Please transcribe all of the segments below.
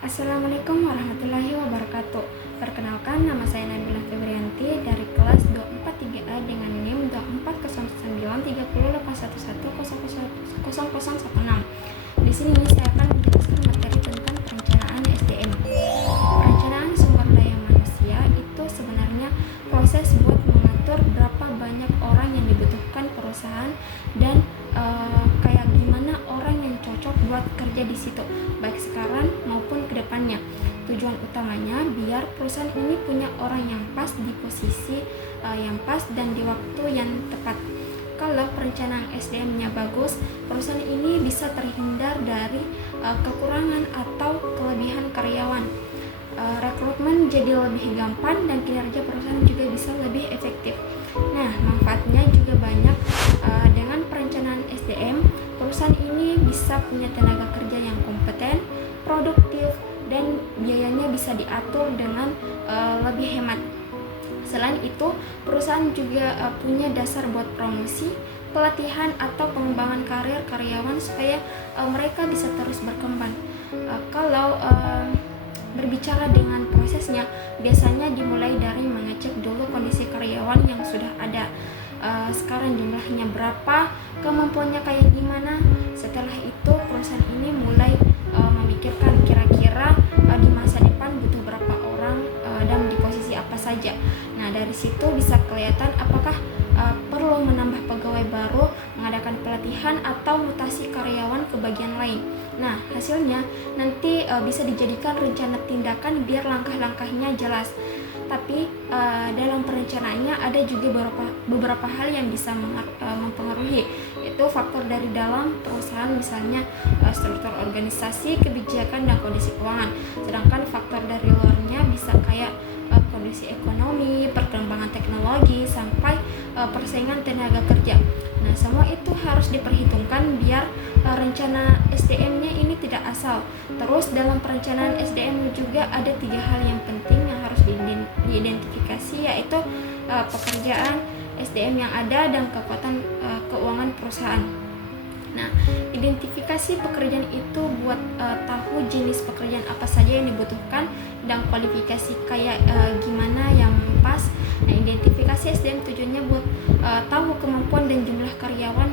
Assalamualaikum warahmatullahi wabarakatuh. Perkenalkan, nama saya Nabila Febrianti dari kelas 243A dengan NIM 249308111000016. Di sini saya akan menjelaskan materi tentang perencanaan SDM. Perencanaan sumber daya manusia itu sebenarnya proses buat mengatur berapa banyak orang yang dibutuhkan perusahaan dan kayak gimana orang yang cocok buat kerja di situ, baik sekarang maupun kedepannya. Tujuan utamanya biar perusahaan ini punya orang yang pas di posisi yang pas dan di waktu yang tepat. Kalau perencanaan SDM-nya bagus, perusahaan ini bisa terhindar dari kekurangan atau kelebihan karyawan. Rekrutmen jadi lebih gampang dan kinerja perusahaan juga bisa lebih efektif. Nah, manfaatnya juga banyak. Dengan perencanaan SDM, perusahaan ini bisa punya tenaga kerja yang kompeten, produktif, dan biayanya bisa diatur dengan lebih hemat. Selain itu, perusahaan juga punya dasar buat promosi, pelatihan, atau pengembangan karir karyawan supaya mereka bisa terus berkembang. Kalau berbicara dengan prosesnya, biasanya dimulai dari mengecek dulu kondisi karyawan yang sudah ada. Sekarang jumlahnya berapa, kemampuannya kayak gimana. Setelah itu perusahaan ini mulai memikirkan kira-kira di masa depan butuh berapa orang dan di posisi apa saja. Nah, dari situ bisa kelihatan apakah perlu menambah pegawai baru, mengadakan pelatihan, atau mutasi karyawan ke bagian lain. Nah, hasilnya nanti bisa dijadikan rencana tindakan biar langkah-langkahnya jelas. Tapi dalam perencanaannya ada juga beberapa hal yang bisa mempengaruhi, yaitu faktor dari dalam perusahaan, misalnya struktur organisasi, kebijakan, dan kondisi keuangan. Sedangkan faktor dari luarnya bisa kayak kondisi ekonomi, perkembangan teknologi, sampai persaingan tenaga kerja. Nah, semua itu harus diperhitungkan biar rencana SDM-nya ini tidak asal. Terus dalam perencanaan SDM juga ada 3 hal yang penting yang harus diidentifikasi, yaitu pekerjaan SDM yang ada dan kekuatan keuangan perusahaan. Nah, identifikasi pekerjaan itu buat tahu jenis pekerjaan apa saja yang dibutuhkan dan kualifikasi kayak gimana yang pas. Nah, identifikasi SDM tujuannya buat tahu kemampuan dan jumlah karyawan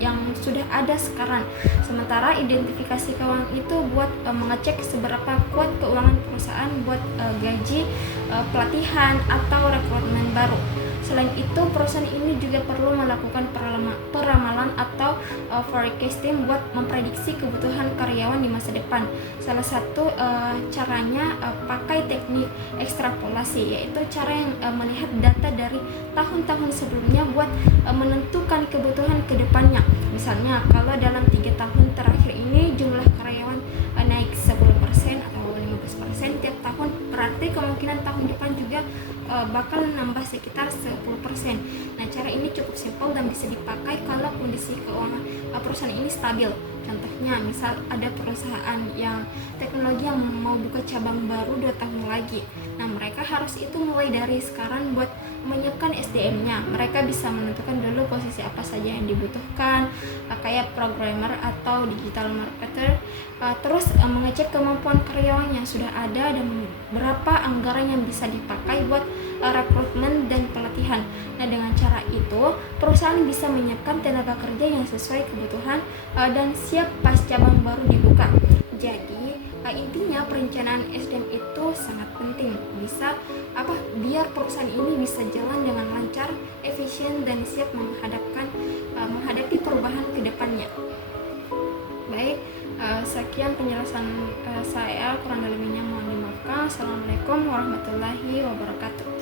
yang sudah ada sekarang. Sementara identifikasi keuangan itu buat mengecek seberapa kuat keuangan perusahaan buat gaji, pelatihan, atau rekrutmen baru. Selain itu, perusahaan ini juga perlu melakukan peramalan atau forecasting buat memprediksi kebutuhan karyawan di masa depan. Salah satu caranya pakai teknik ekstrapolasi, yaitu cara yang melihat data dari tahun-tahun sebelumnya buat menentukan kebutuhan ke depannya. Misalnya, kalau dalam 3 tahun terakhir ini jumlah karyawan naik 10% atau 15% tiap tahun, berarti kemungkinan tahun depan juga bakal nambah sekitar 10%. Nah, cara ini cukup simpel dan bisa dipakai kalau kondisi keuangan perusahaan ini stabil. Contohnya, misal ada perusahaan yang teknologi yang mau buka cabang baru 2 tahun lagi. Nah, mereka harus itu mulai dari sekarang buat menyiapkan SDM-nya. Mereka bisa menentukan dulu posisi apa saja yang dibutuhkan, kayak programmer atau digital marketer. Terus mengecek kemampuan karyawan yang sudah ada dan berapa anggaran yang bisa dipakai buat rekrutmen dan pelatihan. Nah, dengan cara itu perusahaan bisa menyiapkan tenaga kerja yang sesuai kebutuhan dan siap pas cabang baru dibuka. Jadi intinya perencanaan SDM itu sangat penting, biar perusahaan ini bisa jalan dengan lancar, efisien, dan siap menghadapi perubahan ke depannya. Baik, sekian penjelasan saya, kurang lebihnya mohon dimaafkan. Assalamualaikum warahmatullahi wabarakatuh.